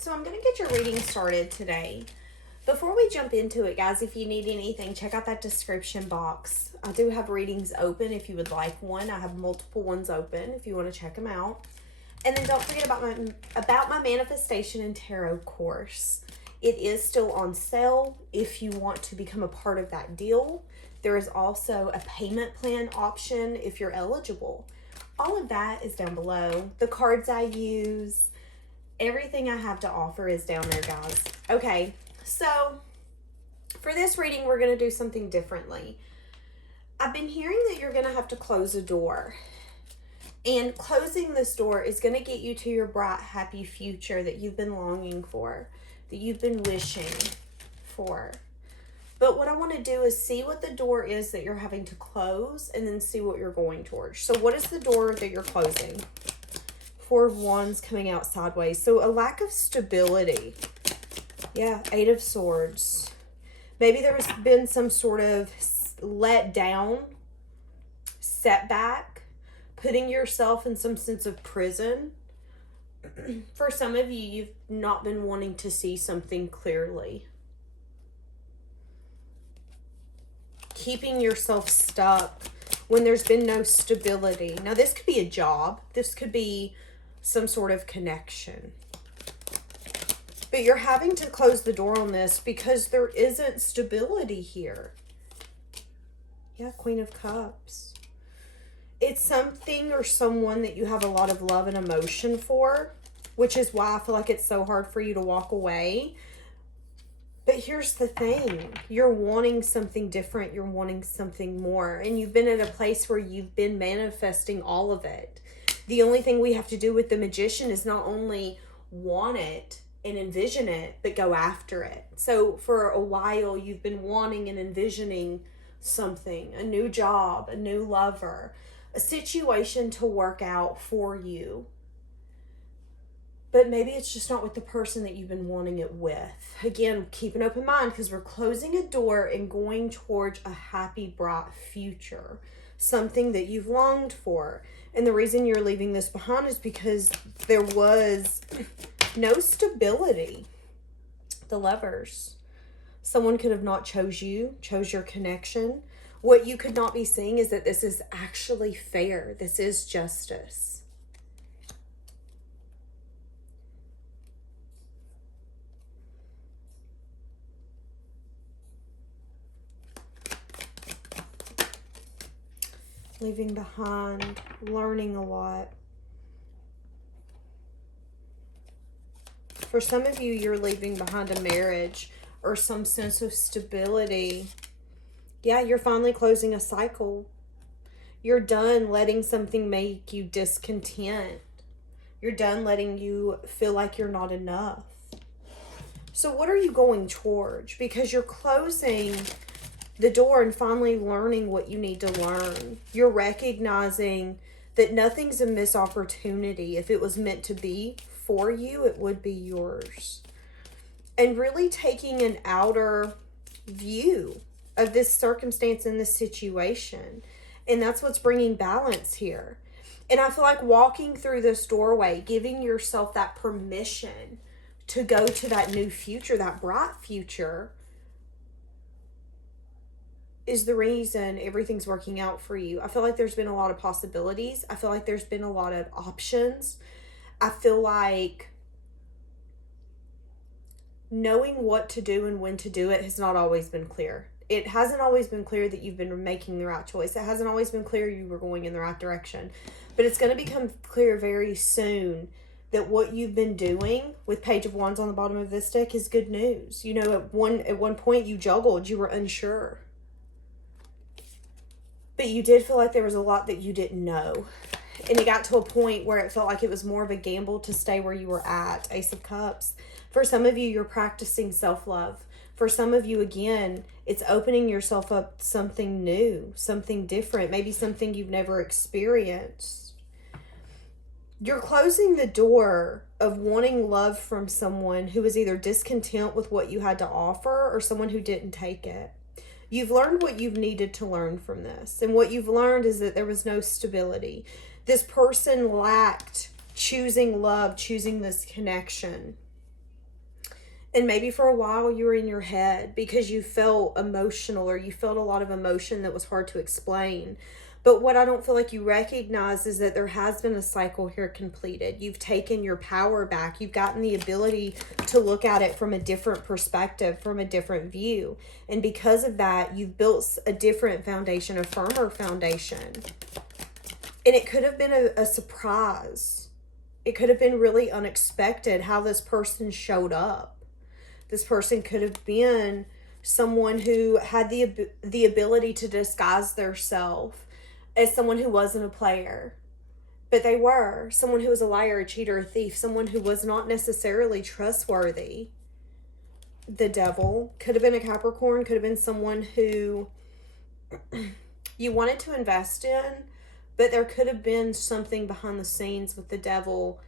So I'm going to get your reading started today. Before we jump into it, guys, if you need anything, check out that description box. I do have readings open if you would like one. I have multiple ones open if you want to check them out. And then don't forget about my manifestation and tarot course. It is still on sale if you want to become a part of that deal. There is also a payment plan option if you're eligible. All of that is down below. The cards I use, everything I have to offer is down there, guys. Okay, so for this reading, we're going to do something differently. I've been hearing that you're going to have to close a door. And closing this door is going to get you to your bright, happy future that you've been longing for, that you've been wishing for. But what I want to do is see what the door is that you're having to close and then see what you're going towards. So what is the door that you're closing? Four of Wands coming out sideways. So a lack of stability. Yeah, Eight of Swords. Maybe there's been some sort of let down, setback, putting yourself in some sense of prison. For some of you, you've not been wanting to see something clearly. Keeping yourself stuck when there's been no stability. Now, this could be a job. This could be some sort of connection. But you're having to close the door on this because there isn't stability here. Yeah, Queen of Cups. It's something or someone that you have a lot of love and emotion for, which is why I feel like it's so hard for you to walk away. But here's the thing. You're wanting something different. You're wanting something more. And you've been at a place where you've been manifesting all of it. The only thing we have to do with the Magician is not only want it and envision it, but go after it. So for a while, you've been wanting and envisioning something, a new job, a new lover, a situation to work out for you. But maybe it's just not with the person that you've been wanting it with. Again, keep an open mind because we're closing a door and going towards a happy, bright future. Something that you've longed for. And the reason you're leaving this behind is because there was no stability. The Lovers. Someone could have not chose you, chose your connection. What you could not be seeing is that this is actually fair. This is justice. Leaving behind, learning a lot. For some of you, you're leaving behind a marriage or some sense of stability. Yeah, you're finally closing a cycle. You're done letting something make you discontent. You're done letting you feel like you're not enough. So what are you going towards? Because you're closing the door and finally learning what you need to learn. You're recognizing that nothing's a missed opportunity. If it was meant to be for you, it would be yours. And really taking an outer view of this circumstance and this situation. And that's what's bringing balance here. And I feel like walking through this doorway, giving yourself that permission to go to that new future, that bright future, is the reason everything's working out for you. I feel like there's been a lot of possibilities. I feel like there's been a lot of options. I feel like knowing what to do and when to do it has not always been clear. It hasn't always been clear that you've been making the right choice. It hasn't always been clear you were going in the right direction. But it's going to become clear very soon that what you've been doing with Page of Wands on the bottom of this deck is good news. You know, at one point you juggled, you were unsure. But you did feel like there was a lot that you didn't know. And it got to a point where it felt like it was more of a gamble to stay where you were at. Ace of Cups. For some of you, you're practicing self-love. For some of you, again, it's opening yourself up to something new, something different, maybe something you've never experienced. You're closing the door of wanting love from someone who is either discontent with what you had to offer or someone who didn't take it. You've learned what you've needed to learn from this. And what you've learned is that there was no stability. This person lacked choosing love, choosing this connection. And maybe for a while you were in your head because you felt emotional, or you felt a lot of emotion that was hard to explain. But what I don't feel like you recognize is that there has been a cycle here completed. You've taken your power back. You've gotten the ability to look at it from a different perspective, from a different view. And because of that, you've built a different foundation, a firmer foundation. And it could have been a surprise. It could have been really unexpected how this person showed up. This person could have been someone who had the ability to disguise their self as someone who wasn't a player. But they were. Someone who was a liar, a cheater, a thief. Someone who was not necessarily trustworthy. The Devil could have been a Capricorn. Could have been someone who you wanted to invest in. But there could have been something behind the scenes with the Devil.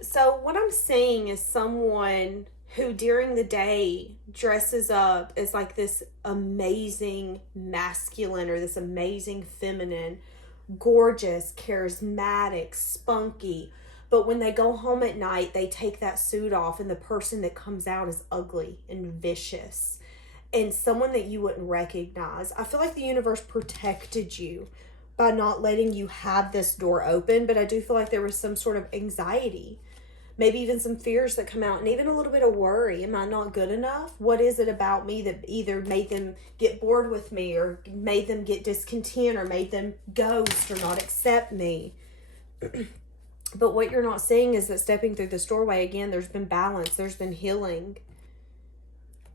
So what I'm saying is someone who during the day dresses up as like this amazing masculine or this amazing feminine, gorgeous, charismatic, spunky. But when they go home at night, they take that suit off and the person that comes out is ugly and vicious and someone that you wouldn't recognize. I feel like the universe protected you by not letting you have this door open, but I do feel like there was some sort of anxiety. Maybe even some fears that come out, and even a little bit of worry. Am I not good enough? What is it about me that either made them get bored with me, or made them get discontent, or made them ghost or not accept me? But what you're not seeing is that stepping through this doorway, again, there's been balance. There's been healing.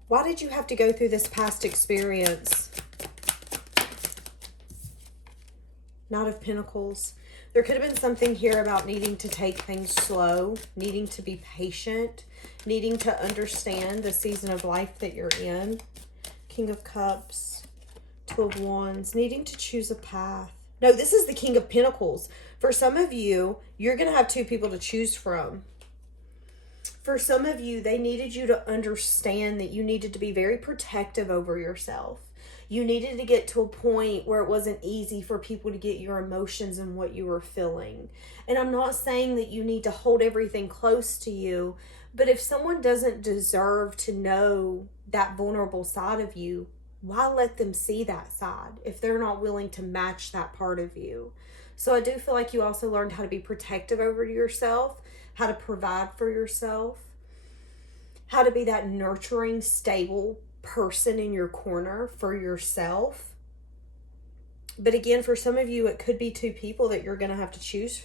Why did you have to go through this past experience? Knight of Pentacles. There could have been something here about needing to take things slow, needing to be patient, needing to understand the season of life that you're in. King of Cups, Two of Wands, needing to choose a path. No, this is the King of Pentacles. For some of you, you're going to have two people to choose from. For some of you, they needed you to understand that you needed to be very protective over yourself. You needed to get to a point where it wasn't easy for people to get your emotions and what you were feeling. And I'm not saying that you need to hold everything close to you, but if someone doesn't deserve to know that vulnerable side of you, why let them see that side if they're not willing to match that part of you? So I do feel like you also learned how to be protective over yourself, how to provide for yourself, how to be that nurturing, stable person in your corner for yourself. But again, for some of you, it could be two people that you're going to have to choose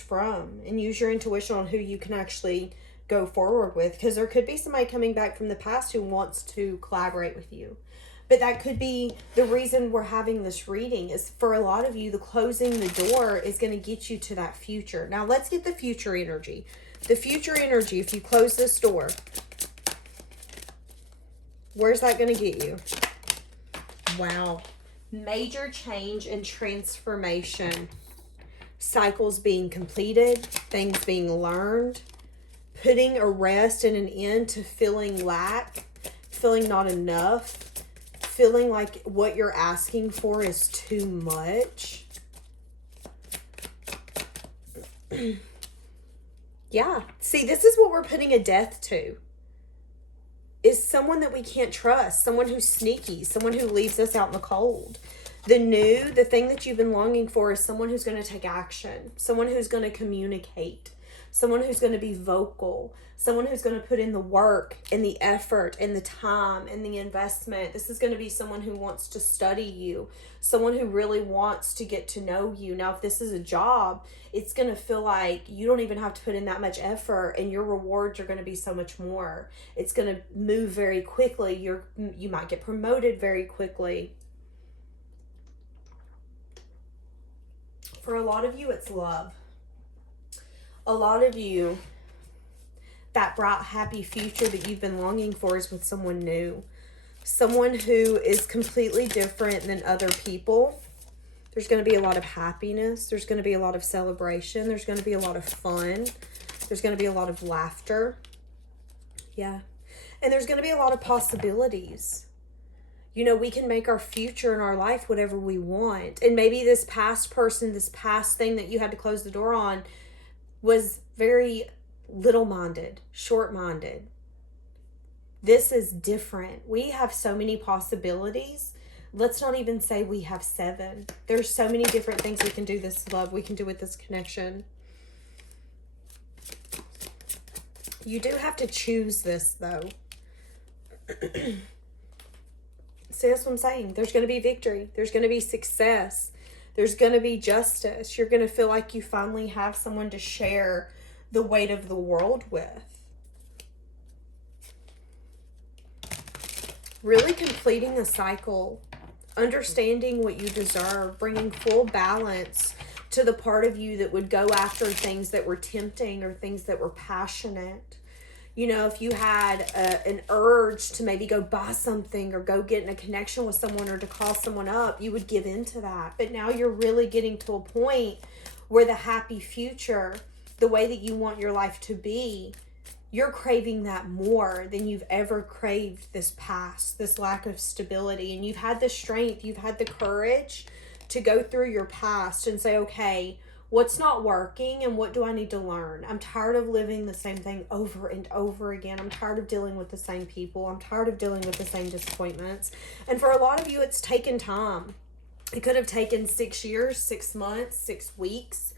from, and use your intuition on who you can actually go forward with, because there could be somebody coming back from the past who wants to collaborate with you. But that could be the reason we're having this reading, is for a lot of you, the closing the door is going to get you to that future. Now let's get the future energy. The future energy, if you close this door, where's that going to get you? Wow. Major change and transformation. Cycles being completed. Things being learned. Putting a rest and an end to feeling lack. Feeling not enough. Feeling like what you're asking for is too much. Yeah. See, this is what we're putting a death to. Is someone that we can't trust, someone who's sneaky, someone who leaves us out in the cold. The thing that you've been longing for is someone who's going to take action, someone who's going to communicate, someone who's going to be vocal, someone who's going to put in the work and the effort and the time and the investment. This is going to be someone who wants to study you, someone who really wants to get to know you. Now, if this is a job, it's going to feel like you don't even have to put in that much effort, and your rewards are going to be so much more. It's going to move very quickly. You might get promoted very quickly. For a lot of you, it's love. A lot of you, that bright, happy future that you've been longing for is with someone new. Someone who is completely different than other people. There's going to be a lot of happiness. There's going to be a lot of celebration. There's going to be a lot of fun. There's going to be a lot of laughter. Yeah. And there's going to be a lot of possibilities. You know, we can make our future and our life whatever we want. And maybe this past person, this past thing that you had to close the door on, was very little-minded, short-minded. This is different. We have so many possibilities. Let's not even say we have 7. There's so many different things we can do this love, we can do with this connection. You do have to choose this, though. See, that's what I'm saying. There's going to be victory. There's going to be success. There's going to be justice. You're going to feel like you finally have someone to share the weight of the world with. Really completing a cycle. Understanding what you deserve. Bringing full balance to the part of you that would go after things that were tempting or things that were passionate. You know, if you had an urge to maybe go buy something or go get in a connection with someone or to call someone up, you would give in to that. But now you're really getting to a point where the happy future, the way that you want your life to be, you're craving that more than you've ever craved this past, this lack of stability. And you've had the strength, you've had the courage to go through your past and say, okay, what's not working and what do I need to learn? I'm tired of living the same thing over and over again. I'm tired of dealing with the same people. I'm tired of dealing with the same disappointments. And for a lot of you, it's taken time. It could have taken 6 years, 6 months, 6 weeks,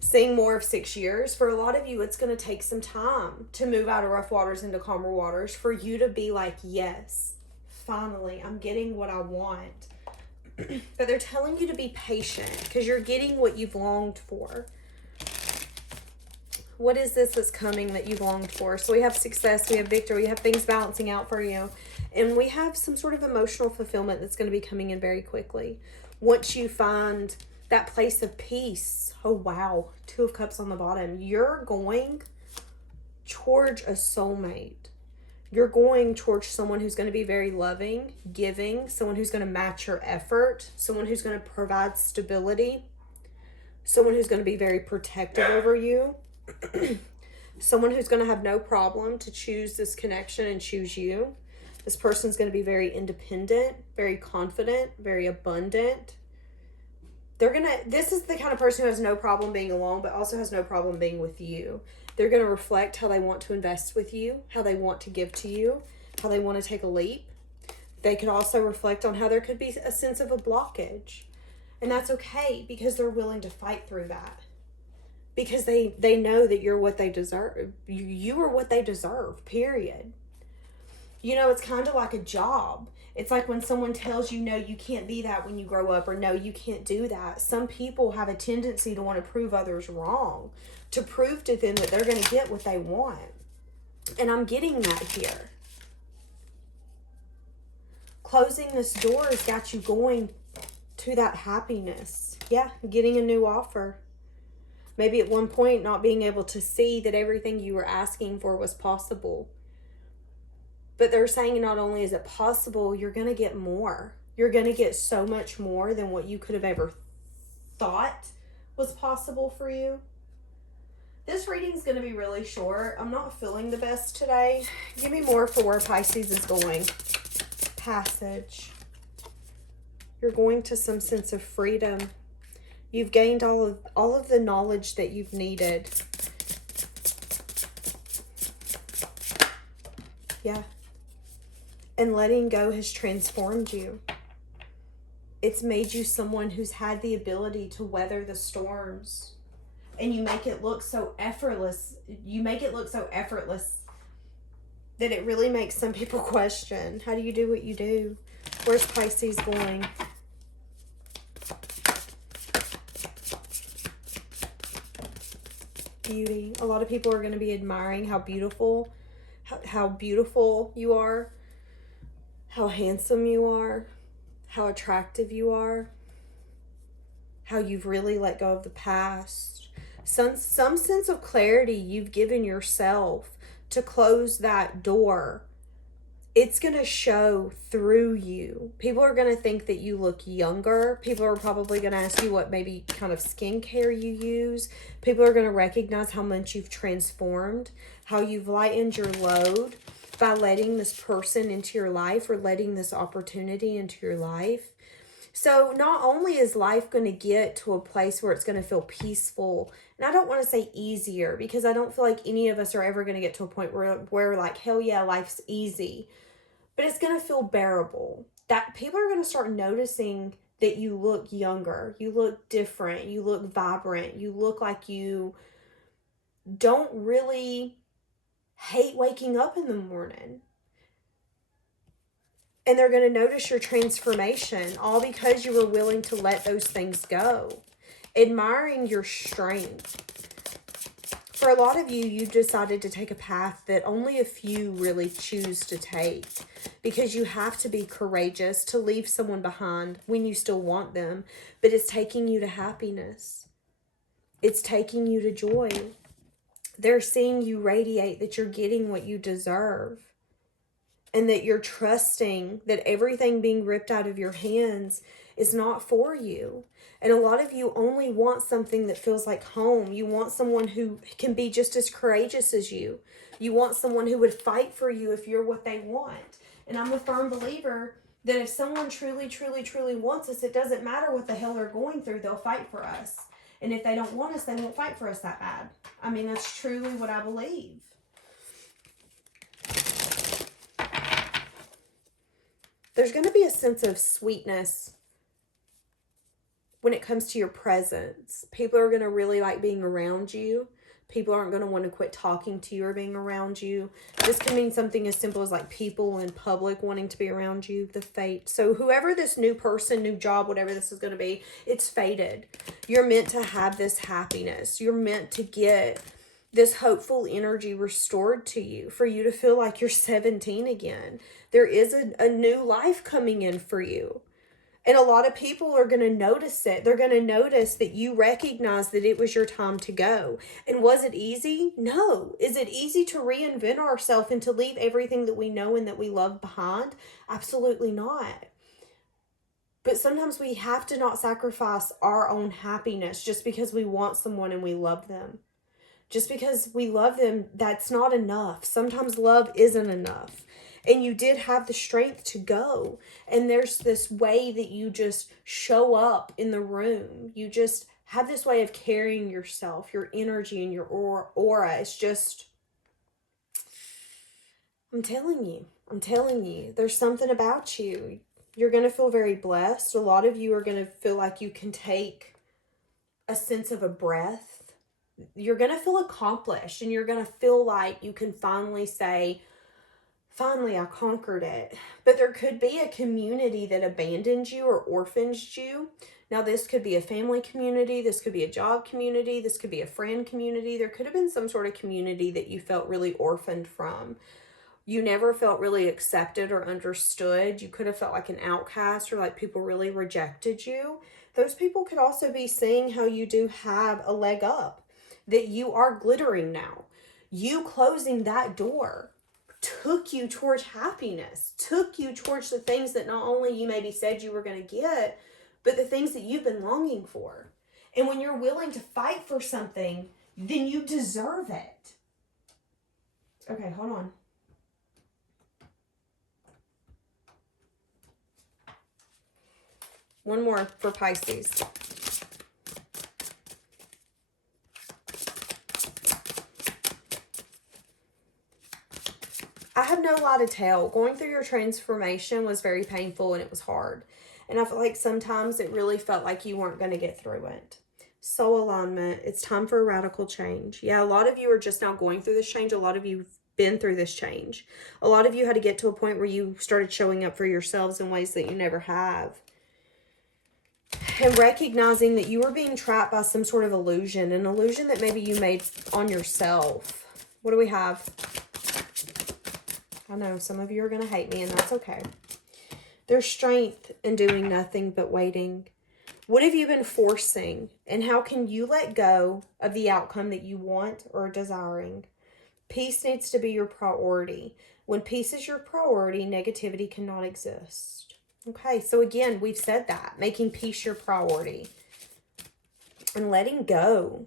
seeing more of 6 years. For a lot of you, it's going to take some time to move out of rough waters into calmer waters, for you to be like, yes, finally, I'm getting what I want. But they're telling you to be patient because you're getting what you've longed for. What is this that's coming that you've longed for? So we have success, we have victory, we have things balancing out for you. And we have some sort of emotional fulfillment that's going to be coming in very quickly. Once you find that place of peace, oh wow, 2 of Cups on the bottom. You're going towards a soulmate. You're going towards someone who's going to be very loving, giving, someone who's going to match your effort, someone who's going to provide stability, someone who's going to be very protective over you, someone who's going to have no problem to choose this connection and choose you. This person's going to be very independent, very confident, very abundant. This is the kind of person who has no problem being alone, but also has no problem being with you. They're going to reflect how they want to invest with you, how they want to give to you, how they want to take a leap. They could also reflect on how there could be a sense of a blockage. And that's okay because they're willing to fight through that. Because they know that you're what they deserve. You are what they deserve, period. You know, it's kind of like a job. It's like when someone tells you, no, you can't be that when you grow up, or no, you can't do that. Some people have a tendency to want to prove others wrong, to prove to them that they're going to get what they want. And I'm getting that here. Closing this door has got you going to that happiness. Yeah, getting a new offer. Maybe at one point not being able to see that everything you were asking for was possible. But they're saying not only is it possible, you're going to get more. You're going to get so much more than what you could have ever thought was possible for you. This reading is going to be really short. I'm not feeling the best today. Give me more for where Pisces is going. Passage. You're going to some sense of freedom. You've gained all of the knowledge that you've needed. Yeah. And letting go has transformed you. It's made you someone who's had the ability to weather the storms. And you make it look so effortless. You make it look so effortless that it really makes some people question, how do you do what you do? Where's Pisces going? Beauty. A lot of people are going to be admiring how beautiful you are, how handsome you are, how attractive you are, how you've really let go of the past. Some sense of clarity you've given yourself to close that door. It's going to show through you. People are going to think that you look younger. People are probably going to ask you what maybe kind of skincare you use. People are going to recognize how much you've transformed, how you've lightened your load by letting this person into your life or letting this opportunity into your life. So not only is life going to get to a place where it's going to feel peaceful, and I don't want to say easier, because I don't feel like any of us are ever going to get to a point where like, hell yeah, life's easy. But it's going to feel bearable. That people are going to start noticing that you look younger, you look different, you look vibrant, you look like you don't really hate waking up in the morning. And they're going to notice your transformation, all because you were willing to let those things go. Admiring your strength. For a lot of you, you decided to take a path that only a few really choose to take, because you have to be courageous to leave someone behind when you still want them, but it's taking you to happiness. It's taking you to joy. They're seeing you radiate that you're getting what you deserve, and that you're trusting that everything being ripped out of your hands is not for you. And a lot of you only want something that feels like home. You want someone who can be just as courageous as you. You want someone who would fight for you if you're what they want. And I'm a firm believer that if someone truly, truly, truly wants us, it doesn't matter what the hell they're going through, they'll fight for us. And if they don't want us, they won't fight for us that bad. I mean, that's truly what I believe. There's going to be a sense of sweetness when it comes to your presence. People are going to really like being around you. People aren't going to want to quit talking to you or being around you. This can mean something as simple as like people in public wanting to be around you, the fate. So whoever this new person, new job, whatever this is going to be, it's fated. You're meant to have this happiness. You're meant to get this hopeful energy restored to you, for you to feel like you're 17 again. There is a new life coming in for you. And a lot of people are going to notice it. They're going to notice that you recognize that it was your time to go. And was it easy? No. Is it easy to reinvent ourselves and to leave everything that we know and that we love behind? Absolutely not. But sometimes we have to not sacrifice our own happiness just because we want someone and we love them. Just because we love them, that's not enough. Sometimes love isn't enough. And you did have the strength to go. And there's this way that you just show up in the room. You just have this way of carrying yourself, your energy and your aura. It's just, I'm telling you, there's something about you. You're going to feel very blessed. A lot of you are going to feel like you can take a sense of a breath. You're going to feel accomplished, and you're going to feel like you can finally say, finally, I conquered it. But there could be a community that abandoned you or orphaned you. Now, this could be a family community. This could be a job community. This could be a friend community. There could have been some sort of community that you felt really orphaned from. You never felt really accepted or understood. You could have felt like an outcast, or like people really rejected you. Those people could also be seeing how you do have a leg up, that you are glittering now. You closing that door took you towards happiness, took you towards the things that not only you maybe said you were going to get, but the things that you've been longing for. And when you're willing to fight for something, then you deserve it. Okay, hold on. One more for Pisces. I have no lie to tell. Going through your transformation was very painful and it was hard. And I feel like sometimes it really felt like you weren't going to get through it. Soul alignment. It's time for a radical change. Yeah, a lot of you are just now going through this change. A lot of you have been through this change. A lot of you had to get to a point where you started showing up for yourselves in ways that you never have. And recognizing that you were being trapped by some sort of illusion, an illusion that maybe you made on yourself. What do we have? I know some of you are going to hate me, and that's okay. There's strength in doing nothing but waiting. What have you been forcing, and how can you let go of the outcome that you want or are desiring? Peace needs to be your priority. When peace is your priority, negativity cannot exist. Okay, so again, we've said that. Making peace your priority. And letting go.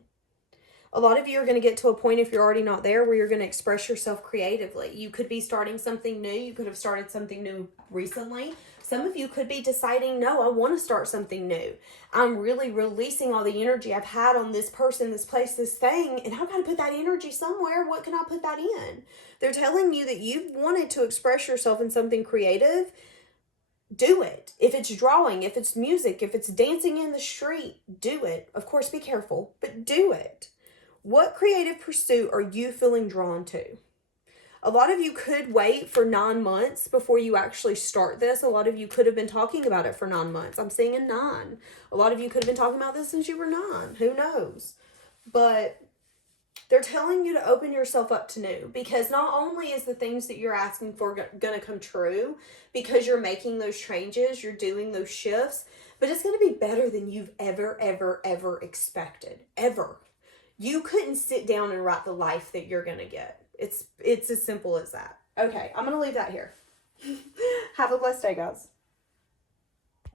A lot of you are going to get to a point, if you're already not there, where you're going to express yourself creatively. You could be starting something new. You could have started something new recently. Some of you could be deciding, no, I want to start something new. I'm really releasing all the energy I've had on this person, this place, this thing, and I've got to put that energy somewhere. What can I put that in? They're telling you that you've wanted to express yourself in something creative. Do it. If it's drawing, if it's music, if it's dancing in the street, do it. Of course, be careful, but do it. What creative pursuit are you feeling drawn to? A lot of you could wait for 9 months before you actually start this. A lot of you could have been talking about it for 9 months. I'm seeing a 9. A lot of you could have been talking about this since you were 9. Who knows? But they're telling you to open yourself up to new, because not only is the things that you're asking for going to come true because you're making those changes, you're doing those shifts, but it's going to be better than you've ever expected. Ever. You couldn't sit down and write the life that you're going to get. It's as simple as that. Okay, I'm going to leave that here. Have a blessed day, guys.